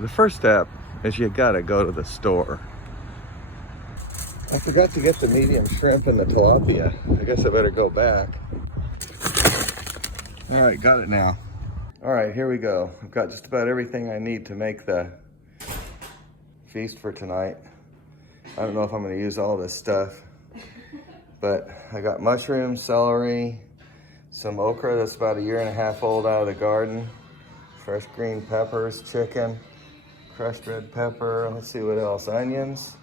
The first step is you gotta go to the store. I forgot to get the medium shrimp and the tilapia. I guess I better go back. All right, got it now. All right, here we go. I've got just about everything I need to make the feast for tonight. I don't know if I'm gonna use all this stuff, but I got mushrooms, celery, some okra that's about 1.5 years old out of the garden, fresh green peppers, chicken, crushed red pepper, let's see what else, onions,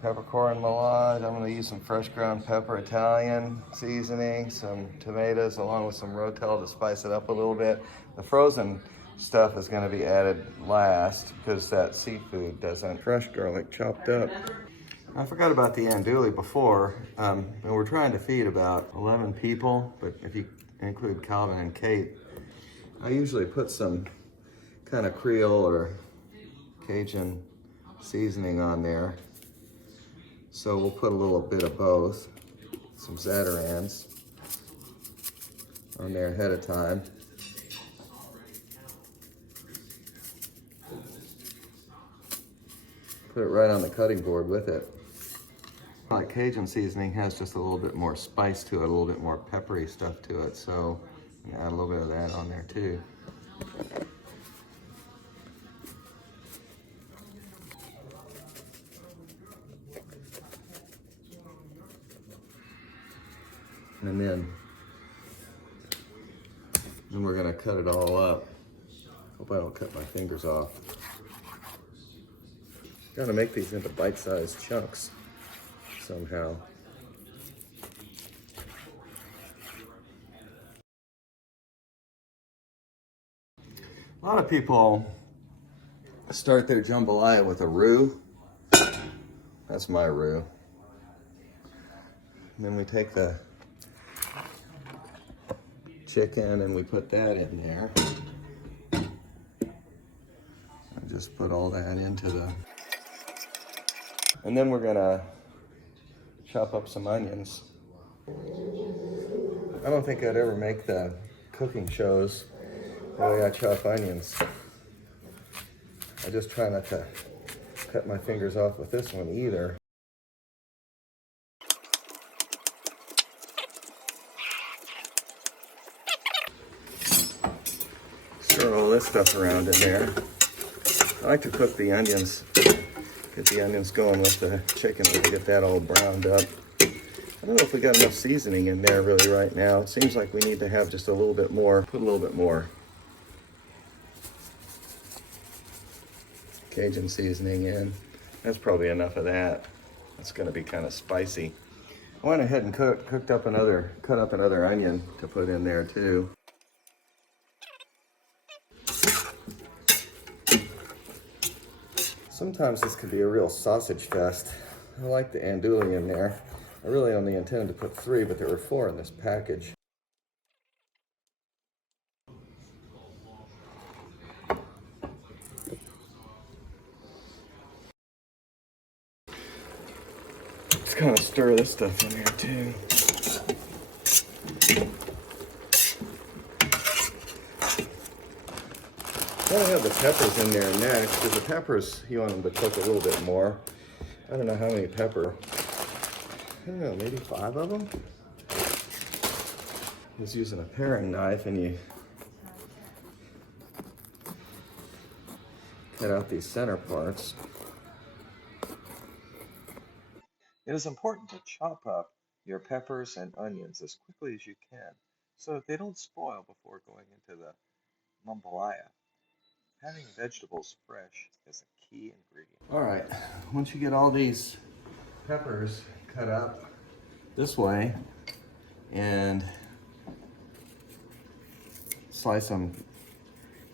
peppercorn malade. I'm gonna use some fresh ground pepper Italian seasoning, some tomatoes along with some rotel to spice it up a little bit. The frozen stuff is gonna be added last because that seafood doesn't. Fresh garlic chopped up. I forgot about the andouille before. And we're trying to feed about 11 people, but if you include Calvin and Kate, I usually put some kind of Creole or Cajun seasoning on there. So we'll put a little bit of both, some Zatarain's on there ahead of time. Put it right on the cutting board with it. Like Cajun seasoning has just a little bit more spice to it, a little bit more peppery stuff to it, so add a little bit of that on there too. And then we're gonna cut it all up. Hope I don't cut my fingers off. Gotta make these into bite-sized chunks somehow. A lot of people start their jambalaya with a roux. That's my roux. And then we take the chicken and we put that in there. I just put all that into the... And then we're gonna chop up some onions. I don't think I'd ever make the cooking shows the way I chop onions. I just try not to cut my fingers off with this one either. Stir all this stuff around in there. I like to cook the onions, get the onions going with the chicken to get that all browned up. I don't know if we got enough seasoning in there really right now. It seems like we need to have just a little bit more, put a little bit more Cajun seasoning in. That's probably enough of that. It's gonna be kind of spicy. I went ahead and cut up another onion to put in there too. Sometimes this could be a real sausage fest. I like the andouille in there. I really only intended to put 3, but there were 4 in this package. Let's kind of stir this stuff in here too. I want to have the peppers in there next, because the peppers, you want them to cook a little bit more. I don't know how many pepper. I don't know, maybe 5 of them? Just using a paring knife and you cut out these center parts. It is important to chop up your peppers and onions as quickly as you can so that they don't spoil before going into the jambalaya. Having vegetables fresh is a key ingredient. All right, once you get all these peppers cut up this way and slice them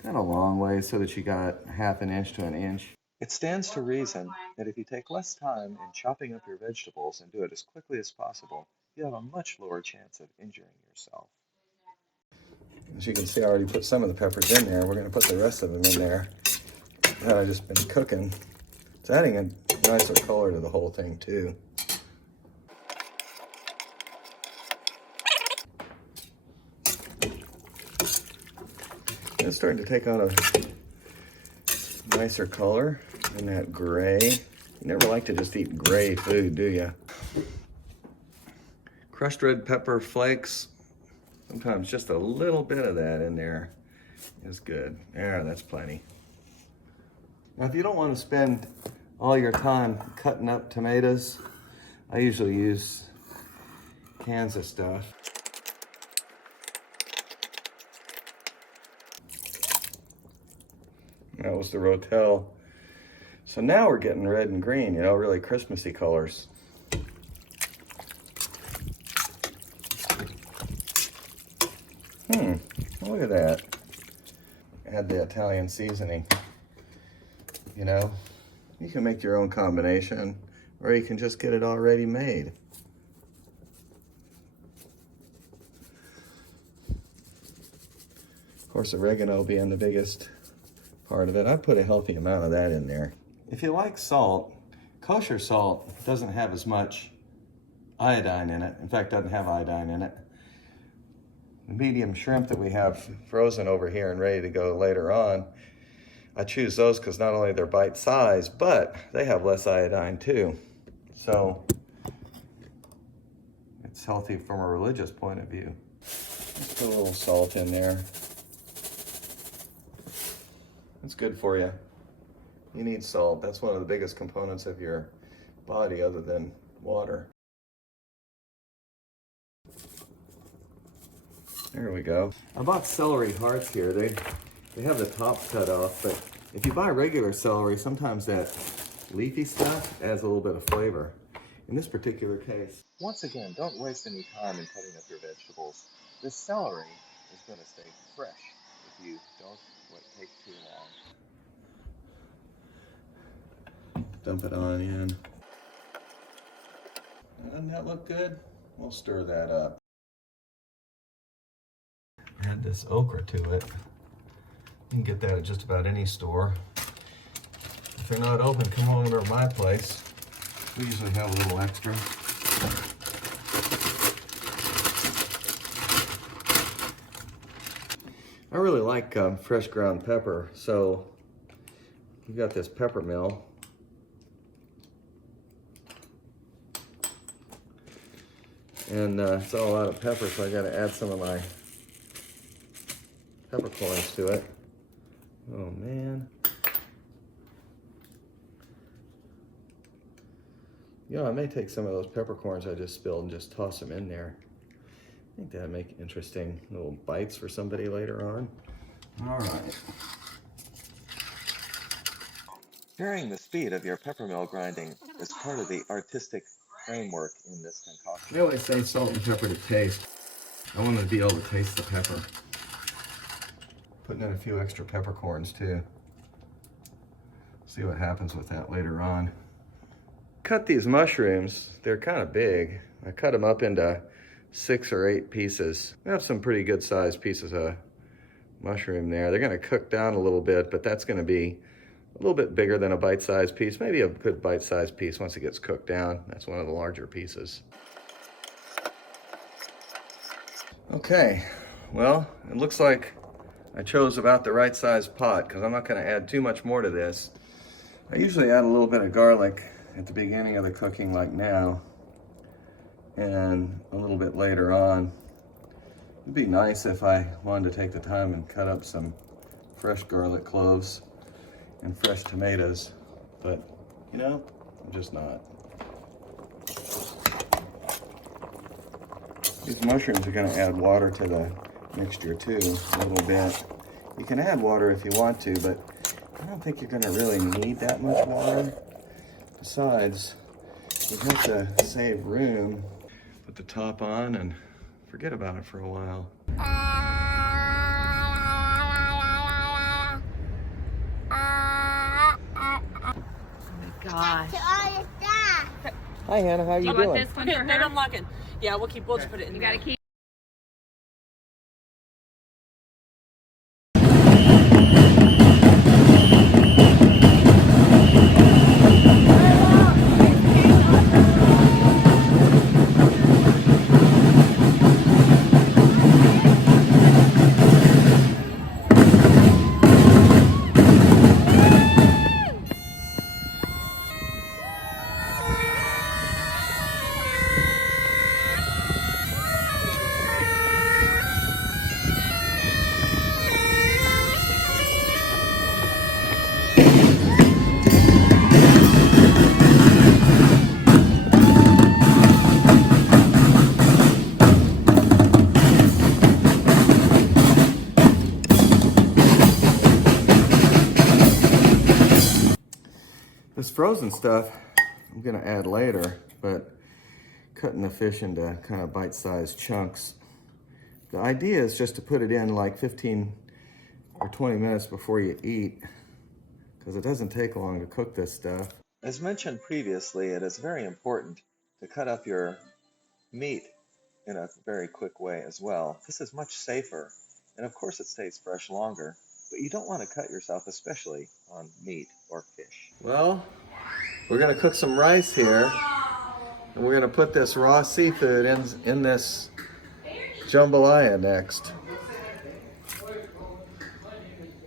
kind of long way so that you got 1/2 inch to 1 inch. It stands to reason that if you take less time in chopping up your vegetables and do it as quickly as possible, you have a much lower chance of injuring yourself. As you can see, I already put some of the peppers in there. We're going to put the rest of them in there that I've just been cooking. It's adding a nicer color to the whole thing too. It's starting to take on a Nicer color than that gray. You never like to just eat gray food, do you? Crushed red pepper flakes. Sometimes just a little bit of that in there is good. Yeah, that's plenty. Now, if you don't want to spend all your time cutting up tomatoes, I usually use cans of stuff. That was the Rotel. So now we're getting red and green, you know, really Christmassy colors. Look at that. Add the Italian seasoning. You know, you can make your own combination, or you can just get it already made. Of course, oregano being the biggest part of it. I put a healthy amount of that in there. If you like salt, kosher salt doesn't have as much iodine in it. In fact, doesn't have iodine in it. The medium shrimp that we have frozen over here and ready to go later on, I choose those because not only they're bite size, but they have less iodine too. So it's healthy from a religious point of view. Let's put a little salt in there. It's good for you. You need salt. That's one of the biggest components of your body other than water. There we go. I bought celery hearts here. They have the top cut off, but if you buy regular celery, sometimes that leafy stuff adds a little bit of flavor. In this particular case. Once again, don't waste any time in cutting up your vegetables. This celery is going to stay fresh if you don't take too long. Dump it on in. Doesn't that look good? We'll stir that up. Add this okra to it. You can get that at just about any store. If they're not open, come over to my place. We usually have a little extra. I really like fresh ground pepper, so we've got this pepper mill. And it's all out of pepper, so I got to add some of my peppercorns to it. Oh man. You know, I may take some of those peppercorns I just spilled and just toss them in there. I think that'd make interesting little bites for somebody later on. All right. Varying the speed of your pepper mill grinding is part of the artistic framework in this concoction. I always say salt and pepper to taste. I want to be able to taste the pepper. Putting in a few extra peppercorns too. See what happens with that later on. Cut these mushrooms. They're kind of big. I cut them up into 6 or 8 pieces. I have some pretty good sized pieces of mushroom there. They're going to cook down a little bit, but that's going to be a little bit bigger than a bite-sized piece. Maybe a good bite-sized piece once it gets cooked down. That's one of the larger pieces. Okay, well, it looks like I chose about the right size pot because I'm not going to add too much more to this. I usually add a little bit of garlic at the beginning of the cooking like now and a little bit later on. It'd be nice if I wanted to take the time and cut up some fresh garlic cloves and fresh tomatoes, but you know, I'm just not. These mushrooms are going to add water to the mixture too, a little bit. You can add water if you want to, but I don't think you're going to really need that much water. Besides, you have to save room. Put the top on and forget about it for a while. Gosh. Hi Hannah, how you doing? This one for her? I'm locking. Yeah, we'll just put it in. You gotta keep. This frozen stuff I'm gonna add later, but cutting the fish into kind of bite-sized chunks. The idea is just to put it in like 15 or 20 minutes before you eat, because it doesn't take long to cook this stuff. As mentioned previously, it is very important to cut up your meat in a very quick way as well. This is much safer, and of course it stays fresh longer, but you don't want to cut yourself, especially on meat or fish. Well, we're gonna cook some rice here, and we're gonna put this raw seafood in this jambalaya next.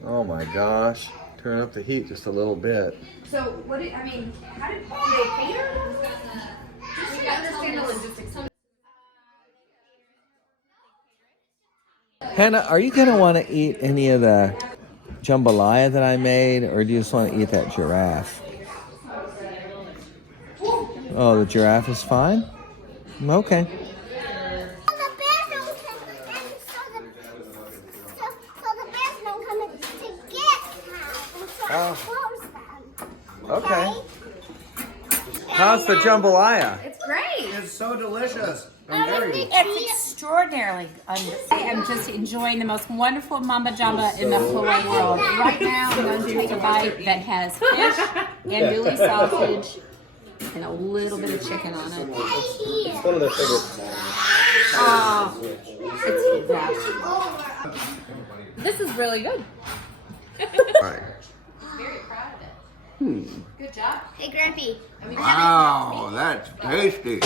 Oh my gosh. Turn up the heat just a little bit. So what did, I mean, how did they cater? Just to understand the logistics. Hannah, are you gonna want to eat any of the jambalaya that I made, or do you just want to eat that giraffe? Oh, the giraffe is fine? Okay. Okay. How's the jambalaya? It's great. It's so delicious. It's extraordinarily. I'm just enjoying the most wonderful mamba jamba in the whole wide world. Right now, I'm going to take a bite that has fish, andouille sausage, and a little bit of chicken on it. It's one of their favorites. It's the best. This is really good. Right. Very proud of it. Good job. Hey, Grampy. Wow, that's tasty.